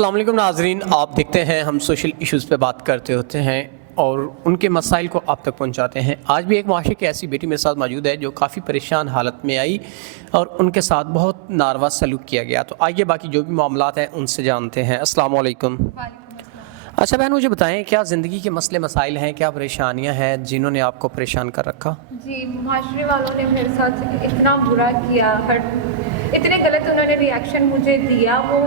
السلام علیکم ناظرین، آپ دیکھتے ہیں ہم سوشل ایشوز پہ بات کرتے ہوتے ہیں اور ان کے مسائل کو آپ تک پہنچاتے ہیں۔ آج بھی ایک معاشرے کی ایسی بیٹی میرے ساتھ موجود ہے جو کافی پریشان حالت میں آئی اور ان کے ساتھ بہت ناروا سلوک کیا گیا۔ تو آئیے باقی جو بھی معاملات ہیں ان سے جانتے ہیں۔ السلام علیکم۔ اچھا بہن، مجھے بتائیں کیا زندگی کے مسئلے مسائل ہیں، کیا پریشانیاں ہیں جنہوں نے آپ کو پریشان کر رکھا؟ جی، معاشرے والوں نے میرے ساتھ اتنا برا کیا، اتنے غلط انہوں نے ریئیکشن مجھے دیا۔ وہ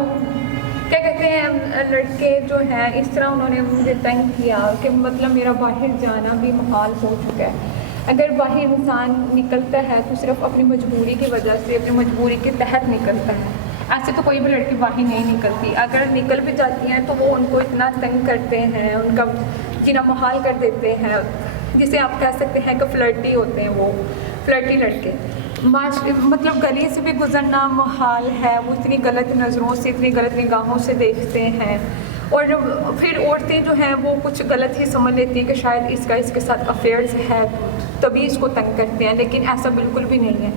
کیا کہتے ہیں، لڑکے جو ہیں اس طرح انہوں نے مجھے تنگ کیا کہ مطلب میرا باہر جانا بھی محال ہو چکا ہے۔ اگر باہر انسان نکلتا ہے تو صرف اپنی مجبوری کی وجہ سے، اپنی مجبوری کے تحت نکلتا ہے۔ ایسے تو کوئی بھی لڑکی باہر نہیں نکلتی، اگر نکل بھی جاتی ہیں تو وہ ان کو اتنا تنگ کرتے ہیں، ان کا جینا محال کر دیتے ہیں، جسے آپ کہہ سکتے ہیں کہ فلرٹی ہوتے ہیں، وہ فلرٹی لڑکے۔ مطلب گلی سے بھی گزرنا محال ہے، وہ اتنی غلط نظروں سے، اتنی غلط نگاہوں سے دیکھتے ہیں، اور پھر عورتیں جو ہیں وہ کچھ غلط ہی سمجھ لیتی ہیں کہ شاید اس کے ساتھ افیئرز ہے، تبھی اس کو تنگ کرتے ہیں، لیکن ایسا بالکل بھی نہیں ہے۔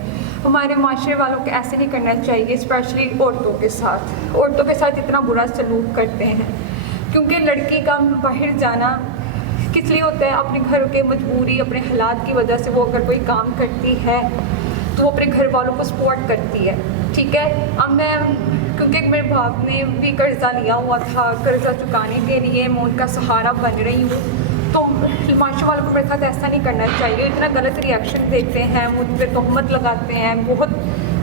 ہمارے معاشرے والوں کو ایسے نہیں کرنا چاہیے، اسپیشلی عورتوں کے ساتھ اتنا برا سلوک کرتے ہیں، کیونکہ لڑکی کا باہر جانا کس لیے ہوتا ہے؟ اپنے گھر کے مجبوری، اپنے حالات کی وجہ سے وہ اگر کوئی کام کرتی ہے تو وہ اپنے گھر والوں کو سپورٹ کرتی ہے، ٹھیک ہے۔ اب میں کیونکہ میرے باپ نے بھی قرضہ لیا ہوا تھا، قرضہ چکانے کے لیے میں ان کا سہارا بن رہی ہوں، تو معاشرے والوں کو میرے ساتھ ایسا نہیں کرنا چاہیے۔ اتنا غلط ریئیکشن دیتے ہیں، مجھ پہ تہمت لگاتے ہیں بہت،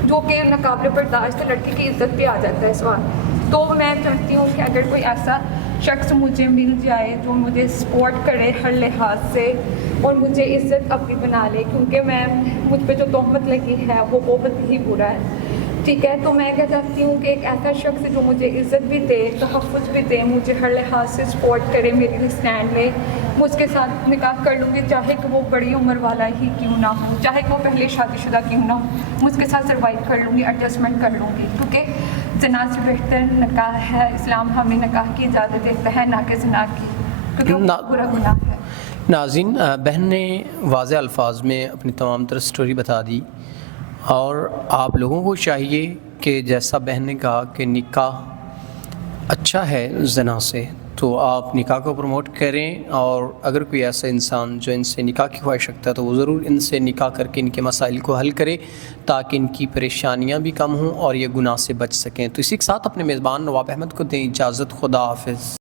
جو کہ ناقابل برداشت لڑکی کی عزت پہ آ جاتا ہے سوال۔ تو میں چاہتی ہوں کہ اگر کوئی ایسا شخص مجھے مل جائے جو مجھے سپورٹ کرے ہر لحاظ سے اور مجھے عزت اپنی بنا لے، کیونکہ مجھ پہ جو تہمت لگی ہے وہ بہت ہی برا ہے، ٹھیک ہے۔ تو میں کیا چاہتی ہوں کہ ایک ایسا شخص جو مجھے عزت بھی دے، تحفظ بھی دے، مجھے ہر لحاظ سے سپورٹ کرے، میرے لیے اسٹینڈ لے، میں اس کے ساتھ نکاح کر لوں گی، چاہے کہ وہ بڑی عمر والا ہی کیوں نہ ہو، چاہے کہ وہ پہلے شادی شدہ کیوں نہ ہو، میں اس کے ساتھ سروائیو کر لوں گی، ایڈجسٹمنٹ کر لوں گی، کیونکہ زنا سے بہتر نکاح ہے۔ اسلام ہمیں نکاح کی اجازت دیتا ہے، نہ کہ زنا کی، کیونکہ وہ برا گناہ ہے۔ ناظرین، بہن نے واضح الفاظ میں اپنی تمام تر سٹوری بتا دی، اور آپ لوگوں کو چاہیے کہ جیسا بہن نے کہا کہ نکاح اچھا ہے زنا سے، تو آپ نکاح کو پروموٹ کریں، اور اگر کوئی ایسا انسان جو ان سے نکاح کی خواہش رکھتا ہے تو وہ ضرور ان سے نکاح کر کے ان کے مسائل کو حل کرے، تاکہ ان کی پریشانیاں بھی کم ہوں اور یہ گناہ سے بچ سکیں۔ تو اسی کے ساتھ اپنے میزبان نواب احمد کو دیں اجازت۔ خدا حافظ۔